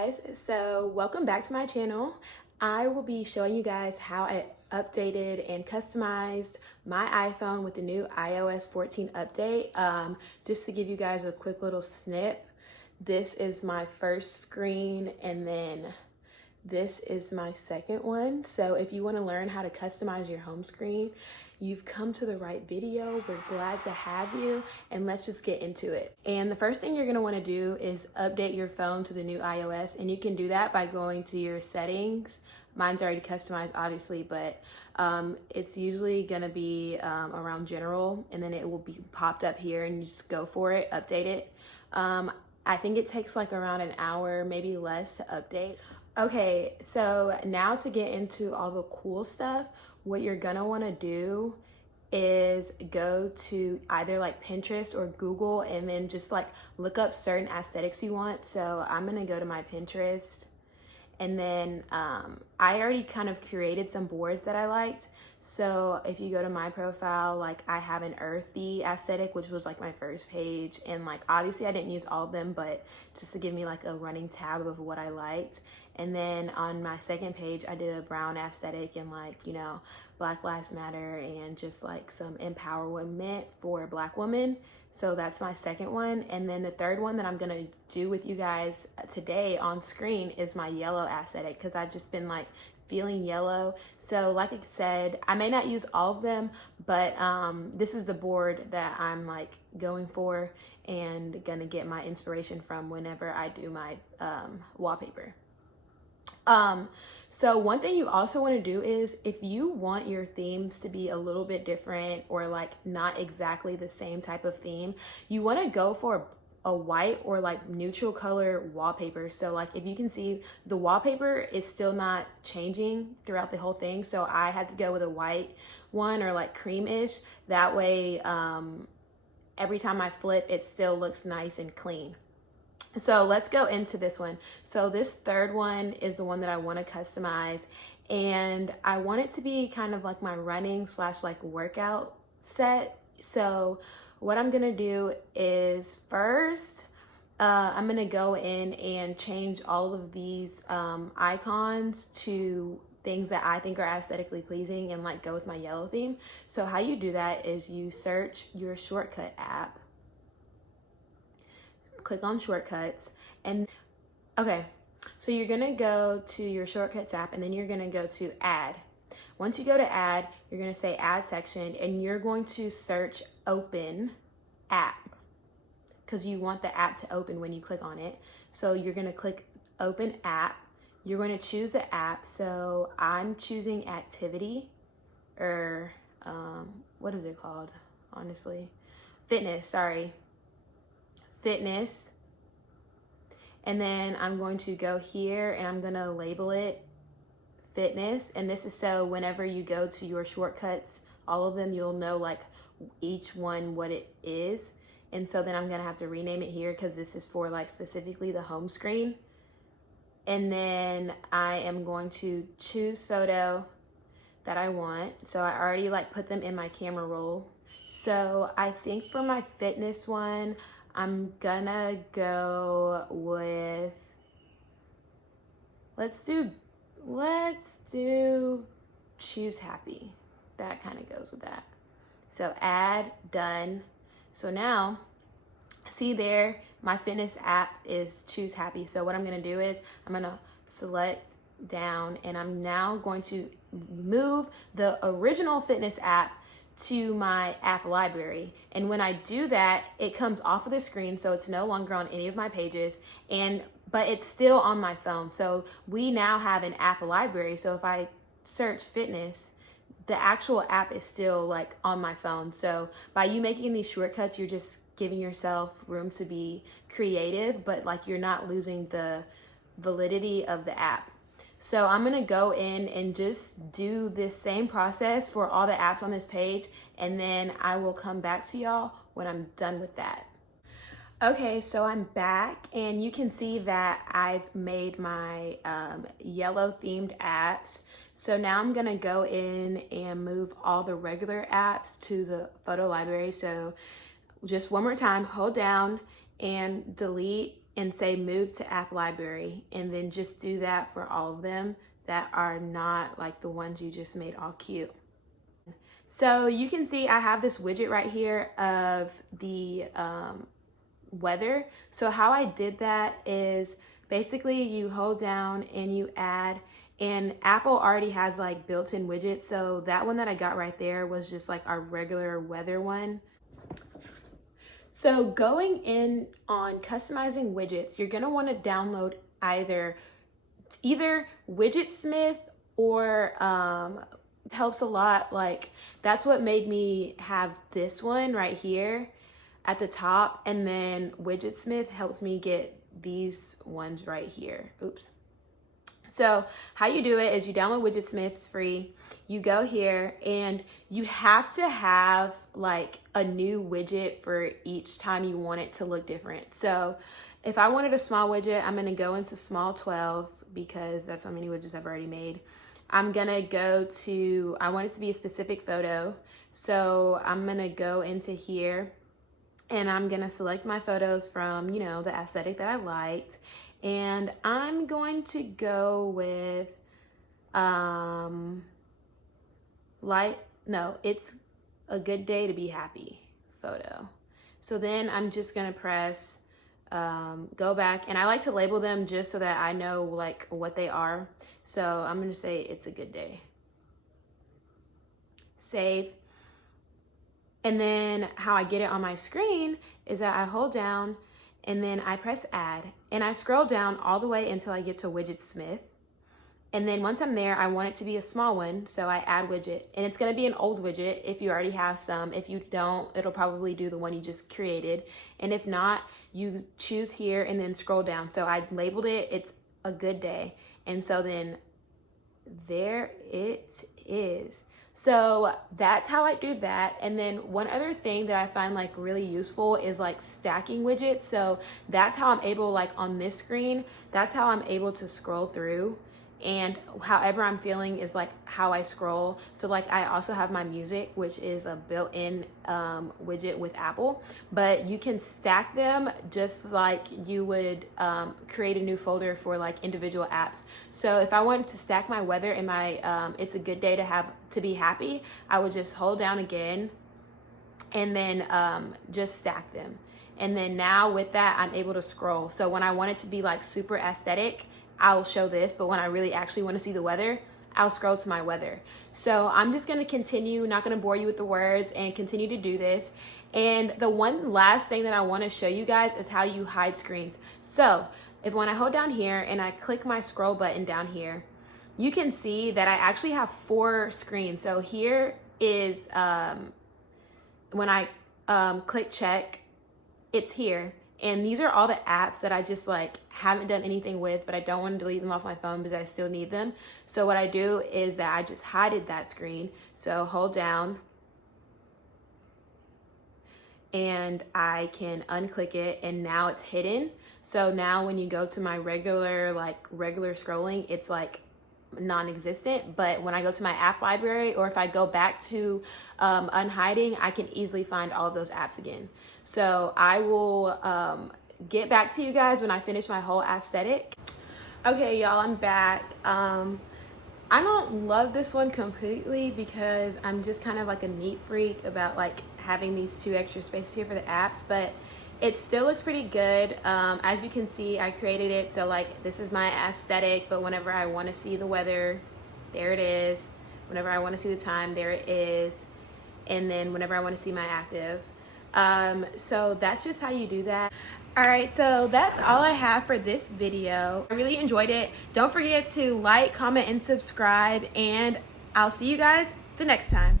guys, so welcome back to my channel. I will be showing you guys how I updated and customized my iPhone with the new iOS 14 update. Just to give you guys a quick little snip, this is my first screen and then this is my second one. So if you want to learn how to customize your home screen, you've come to the right video. We're glad to have you, and let's just get into it. And the first thing you're going to want to do is update your phone to the new iOS, and you can do that by going to your settings. Mine's already customized, obviously, but it's usually going to be around general, and then it will be popped up here, and you just go for it, update it. I think it takes like around an hour, maybe less, to update. Okay, so now to get into all the cool stuff, what you're gonna wanna do is go to either like Pinterest or Google and then just like look up certain aesthetics you want. So I'm gonna go to my Pinterest, and then I already kind of curated some boards that I liked. So if you go to my profile, like I have an earthy aesthetic, which was like my first page. And like, obviously I didn't use all of them, but just to give me like a running tab of what I liked. And then on my second page, I did a brown aesthetic and like, you know, Black Lives Matter and just like some empowerment for Black women. So that's my second one. And then the third one that I'm gonna do with you guys today on screen is my yellow aesthetic, because I've just been like feeling yellow. So like I said, I may not use all of them, but this is the board that I'm like going for and gonna get my inspiration from whenever I do my wallpaper. So one thing you also want to do is, if you want your themes to be a little bit different or like not exactly the same type of theme, you want to go for a white or like neutral color wallpaper. So like if you can see, the wallpaper is still not changing throughout the whole thing. So I had to go with a white one or like creamish. That way, every time I flip, it still looks nice and clean. So let's go into this one. So this third one is the one that I want to customize, and I want it to be kind of like my running / like workout set. So what I'm gonna do is first, I'm gonna go in and change all of these icons to things that I think are aesthetically pleasing and like go with my yellow theme. So how you do that is you search your shortcut app, click on shortcuts, and okay, so you're gonna go to your shortcuts app and then you're gonna go to add. Once you go to add, you're gonna say add section and you're going to search open app, because you want the app to open when you click on it. So you're gonna click open app. You're going to choose the app. So I'm choosing activity, or what is it called, honestly? Fitness, sorry. Fitness. And then I'm going to go here and I'm going to label it fitness. And this is so whenever you go to your shortcuts, all of them, you'll know like each one what it is. And so then I'm going to have to rename it here because this is for like specifically the home screen. And then I am going to choose photo that I want. So I already like put them in my camera roll. So I think for my fitness one, I'm gonna go with, let's do choose happy. That kind of goes with that. So add, done. So now, see there, my fitness app is choose happy. So what I'm gonna do is I'm gonna select down and I'm now going to move the original fitness app to my app library. And when I do that, it comes off of the screen, so it's no longer on any of my pages, but it's still on my phone. So we now have an app library. So if I search fitness, the actual app is still like on my phone. So by you making these shortcuts, you're just giving yourself room to be creative, but like you're not losing the validity of the app. So I'm gonna go in and just do this same process for all the apps on this page, and then I will come back to y'all when I'm done with that. Okay, so I'm back and you can see that I've made my yellow themed apps. So now I'm gonna go in and move all the regular apps to the photo library. So just one more time, hold down and delete and say move to app library, and then just do that for all of them that are not like the ones you just made all cute. So you can see I have this widget right here of the weather. So how I did that is basically you hold down and you add, and Apple already has like built-in widgets. So that one that I got right there was just like our regular weather one. So going in on customizing widgets, you're gonna want to download either Widgetsmith or it helps a lot. Like that's what made me have this one right here at the top, and then Widgetsmith helps me get these ones right here. Oops. So how you do it is you download Widgetsmith, it's free. You go here and you have to have like a new widget for each time you want it to look different. So if I wanted a small widget, I'm gonna go into small 12 because that's how many widgets I've already made. I'm gonna go to, I want it to be a specific photo. So I'm gonna go into here and I'm gonna select my photos from, you know, the aesthetic that I liked. And I'm going to go with, it's a good day to be happy photo. So then I'm just gonna press go back, and I like to label them just so that I know like what they are. So I'm gonna say it's a good day. Save. And then how I get it on my screen is that I hold down and then I press add, and I scroll down all the way until I get to Widgetsmith. And then once I'm there, I want it to be a small one, so I add widget. And it's gonna be an old widget if you already have some. If you don't, it'll probably do the one you just created. And if not, you choose here and then scroll down. So I labeled it, it's a good day. And so then there it is. So that's how I do that. And then one other thing that I find like really useful is like stacking widgets. So that's how I'm able, like on this screen, that's how I'm able to scroll through. And however I'm feeling is like how I scroll. So like I also have my music, which is a built-in widget with Apple, but you can stack them just like you would create a new folder for like individual apps. So if I wanted to stack my weather and my it's a good day to be happy, I would just hold down again and then just stack them. And then now with that, I'm able to scroll. So when I want it to be like super aesthetic, I'll show this, but when I really actually want to see the weather, I'll scroll to my weather. So I'm just going to continue, not going to bore you with the words, and continue to do this. And the one last thing that I want to show you guys is how you hide screens. So when I hold down here and I click my scroll button down here, you can see that I actually have 4 screens. So here is when I click check, it's here. And these are all the apps that I just like haven't done anything with, but I don't want to delete them off my phone because I still need them. So what I do is that I just hide that screen. So hold down and I can unclick it, and now it's hidden. So now when you go to my regular scrolling, it's like non-existent. But when I go to my app library, or if I go back to unhiding, I can easily find all of those apps again. So I will get back to you guys when I finish my whole aesthetic. Okay, y'all, I'm back. I don't love this one completely because I'm just kind of like a neat freak about like having these 2 extra spaces here for the apps, but it still looks pretty good. As you can see, I created it so like this is my aesthetic, but whenever I want to see the weather, there it is. Whenever I want to see the time, there it is. And then whenever I want to see my active. So that's just how you do that. All right, so that's all I have for this video. I really enjoyed it. Don't forget to like, comment, and subscribe, and I'll see you guys the next time.